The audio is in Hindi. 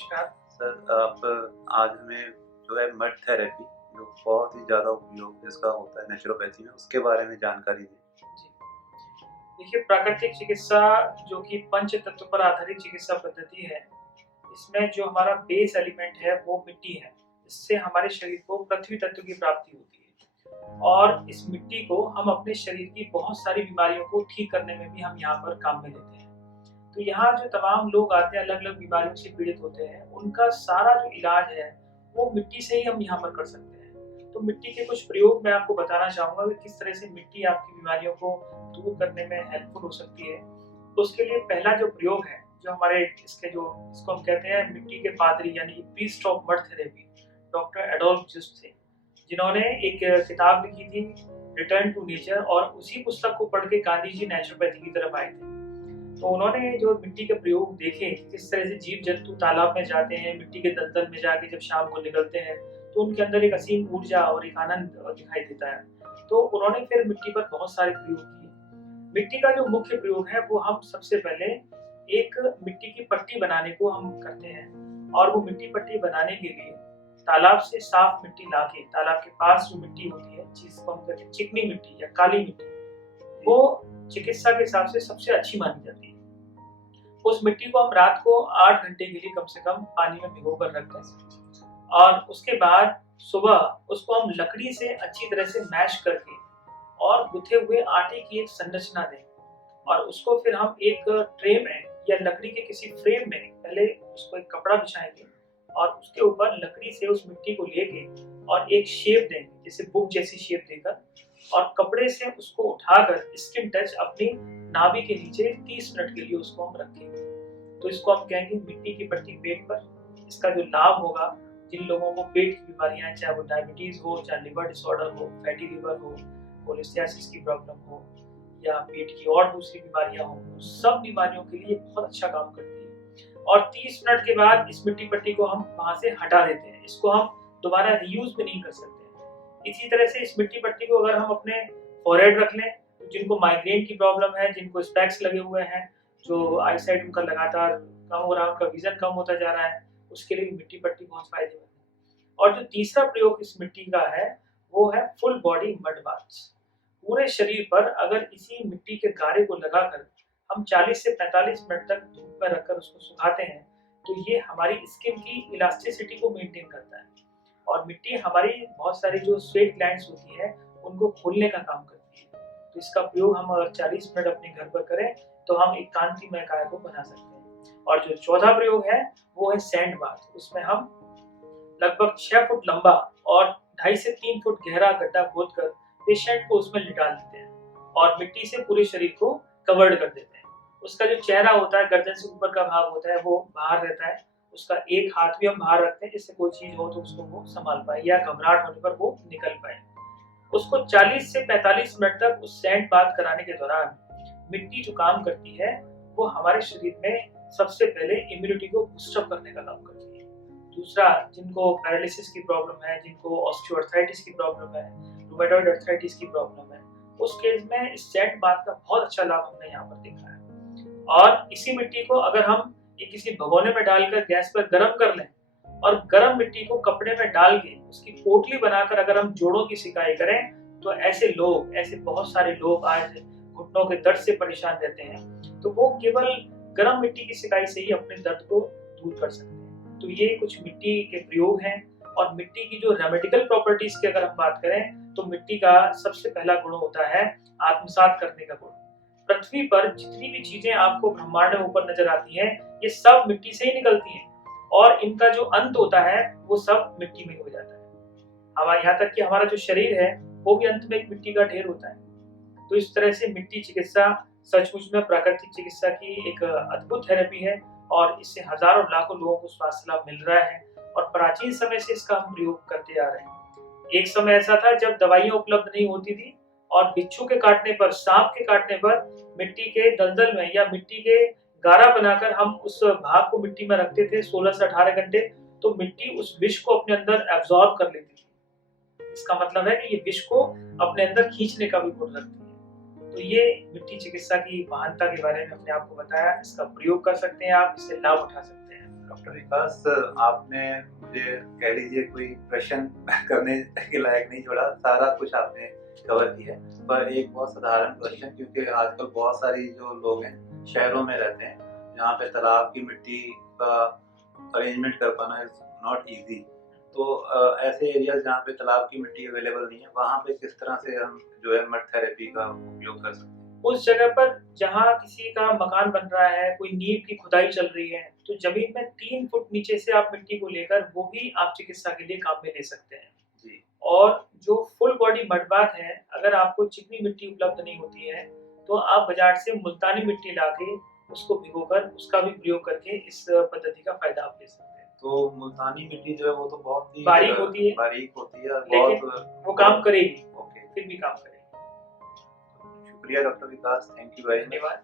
नमस्कार। सर आप आज हमें जो है मड थेरेपी जो बहुत ही ज़्यादा उपयोग जिसका होता है नेचुरोपैथी में उसके बारे में जानकारी दें। जी। देखिए, प्राकृतिक चिकित्सा जो कि पंच तत्व पर आधारित चिकित्सा पद्धति है, इसमें जो हमारा बेस एलिमेंट है वो मिट्टी है। इससे हमारे शरीर को पृथ्वी तत्व की प्राप्ति होती है और इस मिट्टी को हम अपने शरीर की बहुत सारी बीमारियों को ठीक करने में भी हम यहाँ पर काम में लेते हैं। तो यहाँ जो तमाम लोग आते हैं अलग-अलग बीमारियों से पीड़ित होते हैं, उनका सारा जो इलाज है, वो मिट्टी से ही हम यहाँ पर कर सकते हैं। तो मिट्टी के कुछ प्रयोग मैं आपको बताना चाहूँगा कि किस तरह से मिट्टी आपकी बीमारियों को दूर करने में हेल्पफुल हो सकती है। तो उसके लिए पहला जो प्रयोग है, जो हमारे इसको हम कहते हैं मिट्टी के पादरी यानी कि priest of mud therapy, doctor Adolf just थे, जिन्होंने एक किताब लिखी थी रिटर्न टू नेचर और उसी पुस्तक को पढ़ के गांधी जी नेचुरोपैथी की तरफ आए थे। तो उन्होंने जो मिट्टी के प्रयोग देखे, किस तरह से जीव-जंतु तालाब में जाते हैं, मिट्टी के दलदल में जाके जब शाम को निकलते हैं, तो उनके अंदर एक असीम ऊर्जा और एक आनंद दिखाई देता है। तो उन्होंने फिर मिट्टी पर बहुत सारे प्रयोग किए। मिट्टी का जो मुख्य प्रयोग है, वो हम सबसे पहले एक मिट्टी की पट्टी बनाने को हम करते हैं और वो मिट्टी पट्टी बनाने के लिए तालाब से साफ मिट्टी लाके, तालाब के पास जो मिट्टी होती है, जिसको हम कहते हैं चिकनी मिट्टी या काली मिट्टी, वो चिकित्सा के हिसाब से सबसे अच्छी मानी जाती है। उस मिट्टी को हम रात को 8 घंटे के लिए कम से कम पानी में भिगो कर रखते हैं और उसके बाद सुबह उसको हम लकड़ी से अच्छी तरह से मैश करके और गुथे हुए आटे की एक संरचना दें और उसको फिर हम एक ट्रे में या लकड़ी के किसी फ्रेम में पहले उसको एक कपड़ा बिछाएंगे और उसके ऊपर लकड़ी से उस मिट्टी को लेके और एक शेप देंगे, जैसे बुक जैसी शेप देकर, और कपड़े से उसको उठाकर स्किन टच अपनी नाभि के नीचे 30 मिनट के लिए उसको हम रखेंगे। तो इसको हम कहेंगे मिट्टी की पट्टी पेट पर। इसका जो लाभ होगा, जिन लोगों को पेट की बीमारियां हैं, चाहे वो डायबिटीज हो, चाहे लिवर डिसऑर्डर हो, फैटी लिवर हो, कोलेस्टियासिस की प्रॉब्लम हो या पेट की और दूसरी बीमारियां हो, तो सब बीमारियों के लिए बहुत अच्छा काम करती है। और 30 मिनट के बाद इस मिट्टी पट्टी को हम वहां से हटा देते हैं। इसको हम दोबारा रीयूज भी नहीं कर सकते। इसी तरह से इस मिट्टी पट्टी को अगर हम अपने फोरहेड रख लें, तो जिनको माइग्रेन की प्रॉब्लम है, जिनको स्पेक्स लगे हुए हैं, जो आई साइट उनका लगातार कम हो रहा है, उनका विजन कम होता जा रहा है, उसके लिए भी मिट्टी पट्टी बहुत फायदेमंद है। और जो तीसरा प्रयोग इस मिट्टी का है, वो है फुल बॉडी मड बाथ्स। पूरे शरीर पर अगर इसी मिट्टी के गारे को लगाकर हम 40 से 45 मिनट तक धूप में रखकर उसको सुखाते हैं, तो ये हमारी स्किन की इलास्टिसिटी को मेंटेन करता है और मिट्टी हमारी बहुत सारी जो स्वेट ग्लैंड्स होती है, उनको खोलने का काम करती है। तो इसका प्रयोग हम अगर 40 मिनट अपने घर पर करें, तो हम एक कांतिमय काय को बना सकते हैं। और जो चौथा प्रयोग है, वो है सैंड बाथ। उसमें हम लगभग 6 फुट लंबा और 2.5 से 3 फुट गहरा गड्ढा खोदकर पेशेंट को उसमें लिटा देते हैं और मिट्टी से पूरे शरीर को कवर्ड कर देते हैं। उसका जो चेहरा होता है, गर्दन से ऊपर का भाग होता है, वो बाहर रहता है। उसका एक हाथ भी हम बाहर रखते हैं, जिससे कोई चीज हो तो उसको वो संभाल पाए या घबराहट होने पर वो निकल पाए। उसको 40 से 45 मिनट तक उस सैंड बाथ कराने के दौरान मिट्टी जो काम करती है, वो हमारे शरीर में सबसे पहले इम्यूनिटी को बूस्टअप करने का काम करती है। दूसरा, जिनको पैरालिसिस की प्रॉब्लम है, जिनको ऑस्टियोआर्थराइटिस की प्रॉब्लम है, रूमेटॉइड अर्थराइटिस की प्रॉब्लम है, उस केस में इस सैंड बाथ का बहुत अच्छा लाभ हमने यहाँ पर देखा है। और इसी मिट्टी को अगर हम किसी भगोने में डालकर गैस पर गर्म कर लें और गर्म मिट्टी को कपड़े में डाल के उसकी पोटली बनाकर अगर हम जोड़ों की सिकाई करें, तो ऐसे बहुत सारे लोग आज घुटनों के दर्द से परेशान रहते हैं, तो वो केवल गर्म मिट्टी की सिकाई से ही अपने दर्द को दूर कर सकते हैं। तो ये कुछ मिट्टी के प्रयोग हैं। और मिट्टी की जो रेमेडिकल प्रॉपर्टीज की अगर हम बात करें, तो मिट्टी का सबसे पहला गुण होता है आत्मसात करने का गुण। पृथ्वी पर जितनी भी चीजें आपको ब्रह्मांड में ऊपर नजर आती हैं, ये सब मिट्टी से ही निकलती हैं और इनका जो अंत होता है, वो सब मिट्टी में हो जाता है। हमारे यहाँ तक कि हमारा जो शरीर है, वो भी अंत में एक मिट्टी का ढेर होता है। तो इस तरह से मिट्टी चिकित्सा सचमुच में प्राकृतिक चिकित्सा की एक अद्भुत थेरेपी है और इससे हजारों लाखों लोगों को स्वास्थ्य लाभ मिल रहा है और प्राचीन समय से इसका हम प्रयोग करते आ रहे हैं। एक समय ऐसा था जब दवाइयां उपलब्ध नहीं होती थी और बिच्छू के काटने पर, सांप के काटने पर मिट्टी के दलदल में या मिट्टी के गारा बनाकर हम उस भाग को मिट्टी में रखते थे 16 से 18 घंटे, तो मिट्टी उस विष को अपने अंदर एब्जॉर्ब कर लेती थी। इसका मतलब है कि ये विष को अपने अंदर खींचने का भी गुण रखती है। तो ये मिट्टी चिकित्सा की महानता के बारे में हमने आपको बताया। इसका प्रयोग कर सकते हैं आप, इससे लाभ उठा सकते हैं। डॉक्टर विकास, आपने मुझे कह लीजिए कोई प्रश्न करने के लायक नहीं छोड़ा, सारा कुछ आपने कवर किया है। पर एक बहुत साधारण क्वेश्चन, क्योंकि आजकल बहुत सारी जो लोग हैं शहरों में रहते हैं, जहाँ पे तालाब की मिट्टी का अरेंजमेंट कर पाना इज नॉट इजी। तो ऐसे एरियाज जहाँ पे तालाब की मिट्टी अवेलेबल नहीं है, वहाँ पे किस तरह से हम जो है मड थेरेपी का उपयोग कर सकते हैं? उस जगह पर जहाँ किसी का मकान बन रहा है, कोई नींव की खुदाई चल रही है, तो ज़मीन में 3 फुट नीचे से आप मिट्टी को लेकर वो भी आप चिकित्सा के लिए काम में ले सकते हैं। जी। और जो फुल बॉडी मड बाथ है, अगर आपको चिकनी मिट्टी उपलब्ध नहीं होती है, तो आप बाज़ार से मुल्तानी मिट्टी लाके उसको भिगोकर उसका भी प्रयोग करके इस पद्धति का फ़ायदा आप ले सकते हैं। तो मुल्तानी मिट्टी जो है वो तो बहुत ही बारीक होती है, बारीक होती है और लेकिन बहुत वो काम करेगी, ओके। फिर भी काम करेगी। शुक्रिया doctor Vikas, thank you very much. धन्यवाद।